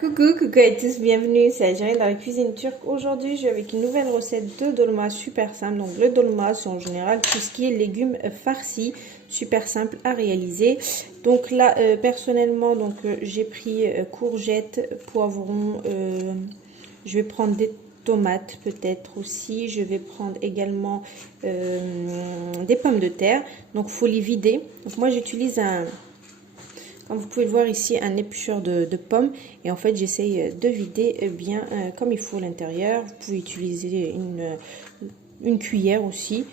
Coucou à tous, bienvenue, c'est Algérien dans la cuisine turque. Aujourd'hui, je vais avec une nouvelle recette de dolma super simple. Donc le dolma, c'est en général tout ce qui est légumes farcis, super simple à réaliser. Donc là, personnellement, j'ai pris courgettes, poivrons, je vais prendre des tomates peut-être aussi. Je vais prendre également des pommes de terre. Donc il faut les vider. Donc moi, j'utilise comme vous pouvez le voir ici, un éplucheur de pommes. Et en fait, j'essaye de vider bien comme il faut l'intérieur. Vous pouvez utiliser une cuillère aussi.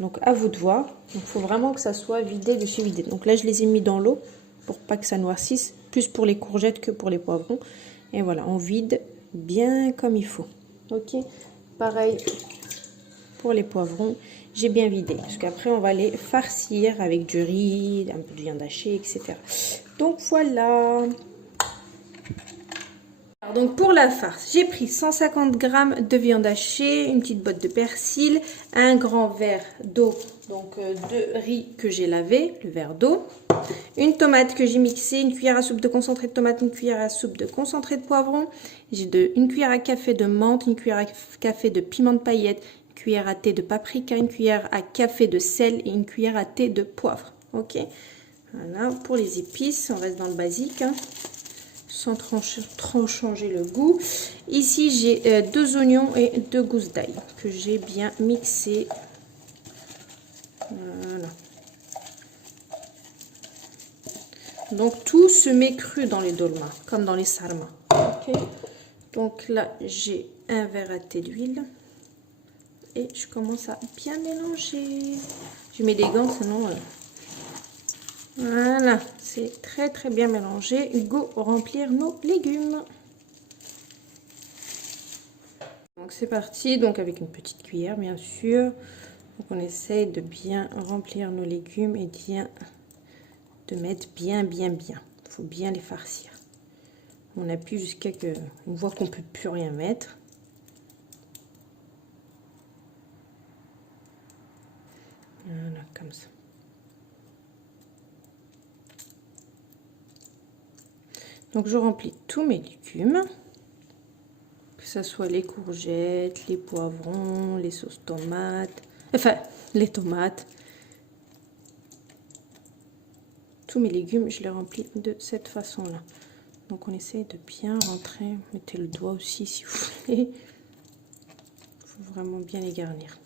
Donc, à vous de voir. Donc, il faut vraiment que ça soit vidé de chez vidé. Donc là, je les ai mis dans l'eau pour pas que ça noircisse. Plus pour les courgettes que pour les poivrons. Et voilà, on vide bien comme il faut. Ok, pareil pour les poivrons. J'ai bien vidé. Parce qu'après, on va les farcir avec du riz, un peu de viande hachée, etc. Donc voilà. Donc pour la farce, j'ai pris 150 g de viande hachée, une petite botte de persil, un grand verre d'eau, donc de riz que j'ai lavé, le verre d'eau, une tomate que j'ai mixée, une cuillère à soupe de concentré de tomate, une cuillère à soupe de concentré de poivron, j'ai une cuillère à café de menthe, une cuillère à café de piment de paillettes, une cuillère à thé de paprika, une cuillère à café de sel et une cuillère à thé de poivre. Ok. Voilà, pour les épices, on reste dans le basique, hein, sans trop changer le goût. Ici, j'ai 2 oignons et 2 gousses d'ail que j'ai bien mixé. Voilà. Donc, tout se met cru dans les dolmas, comme dans les sarmas. Okay. Donc là, j'ai un verre à thé d'huile. Et je commence à bien mélanger. Je mets des gants, sinon... Voilà, c'est très bien mélangé. Go remplir nos légumes. Donc c'est parti, donc avec une petite cuillère bien sûr. Donc on essaye de bien remplir nos légumes et de mettre bien. Il faut bien les farcir. On appuie jusqu'à que on voit qu'on peut plus rien mettre. Voilà, comme ça. Donc je remplis tous mes légumes, que ce soit les courgettes, les poivrons, les sauces tomates, enfin les tomates. Tous mes légumes, je les remplis de cette façon-là. Donc on essaye de bien rentrer. Mettez le doigt aussi si vous voulez. Il faut vraiment bien les garnir.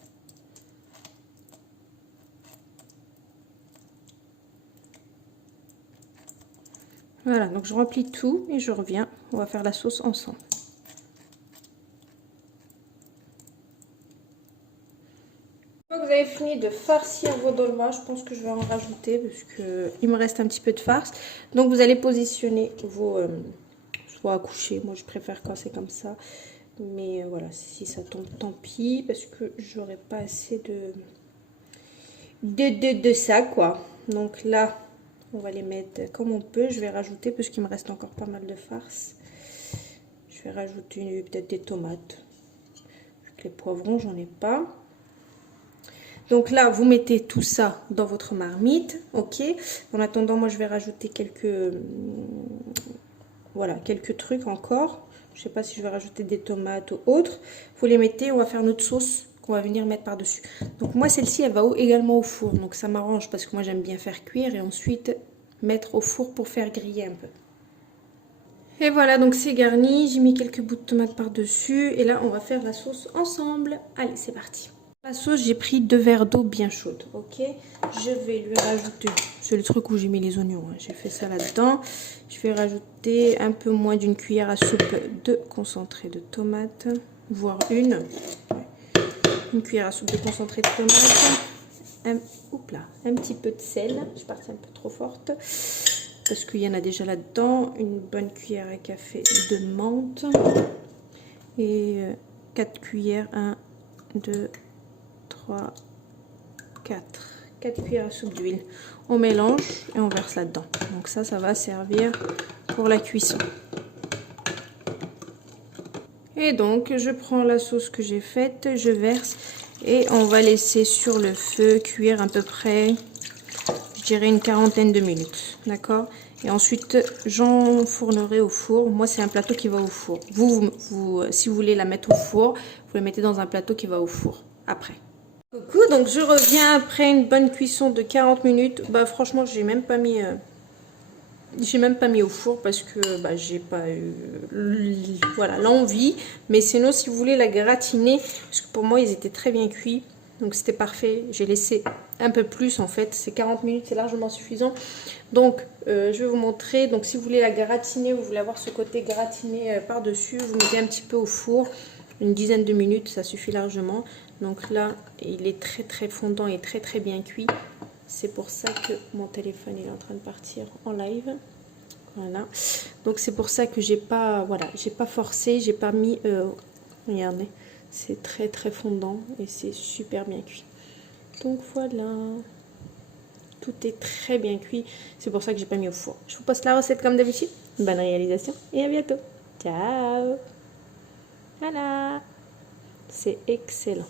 Voilà, donc je remplis tout et je reviens. On va faire la sauce ensemble. Une fois que vous avez fini de farcir vos dolmas, je pense que je vais en rajouter parce qu'il me reste un petit peu de farce. Donc vous allez positionner vos... soit à coucher, moi je préfère quand c'est comme ça. Mais voilà, si ça tombe, tant pis, parce que j'aurai pas assez de ça, quoi. Donc là... on va les mettre comme on peut. Je vais rajouter, parce qu'il me reste encore pas mal de farce. Je vais rajouter peut-être des tomates. Les poivrons, j'en ai pas. Donc là, vous mettez tout ça dans votre marmite. Ok. En attendant, moi, je vais rajouter voilà, quelques trucs encore. Je sais pas si je vais rajouter des tomates ou autre. Vous les mettez, on va faire notre sauce qu'on va venir mettre par-dessus. Donc moi, celle-ci, elle va également au four. Donc ça m'arrange parce que moi, j'aime bien faire cuire et ensuite mettre au four pour faire griller un peu. Et voilà, donc c'est garni. J'ai mis quelques bouts de tomates par-dessus. Et là, on va faire la sauce ensemble. Allez, c'est parti. La sauce, j'ai pris 2 verres d'eau bien chaude. Ok. Je vais lui rajouter... c'est le truc où j'ai mis les oignons. Hein. J'ai fait ça là-dedans. Je vais rajouter un peu moins d'une cuillère à soupe de concentré de tomate. Voire une. Une cuillère à soupe de concentré de tomate. Un petit peu de sel. Je suis partie un peu trop forte. Parce qu'il y en a déjà là-dedans. Une bonne cuillère à café de menthe. Et 4 cuillères. 1, 2, 3, 4. 4 cuillères à soupe d'huile. On mélange et on verse là-dedans. Donc ça va servir pour la cuisson. Et donc, je prends la sauce que j'ai faite, je verse et on va laisser sur le feu cuire à peu près, je je dirais une quarantaine de minutes, d'accord? Et ensuite, j'enfournerai au four. Moi, c'est un plateau qui va au four. Si vous voulez la mettre au four, vous la mettez dans un plateau qui va au four après. Coucou, donc je reviens après une bonne cuisson de 40 minutes. Bah franchement, j'ai même pas mis au four parce que bah, j'ai pas eu voilà, l'envie. Mais sinon, si vous voulez la gratiner, parce que pour moi, ils étaient très bien cuits. Donc c'était parfait. J'ai laissé un peu plus en fait. C'est 40 minutes, c'est largement suffisant. Donc je vais vous montrer. Donc si vous voulez la gratiner, vous voulez avoir ce côté gratiné par-dessus, vous mettez un petit peu au four. Une dizaine de minutes, ça suffit largement. Donc là, il est très très fondant et très très bien cuit. C'est pour ça que mon téléphone est en train de partir en live. Voilà. Donc c'est pour ça que j'ai pas, voilà, j'ai pas forcé, j'ai pas mis. Regardez, c'est très très fondant et c'est super bien cuit. Donc voilà, tout est très bien cuit. C'est pour ça que j'ai pas mis au four. Je vous poste la recette comme d'habitude. Bonne réalisation et à bientôt. Ciao. Voilà, c'est excellent.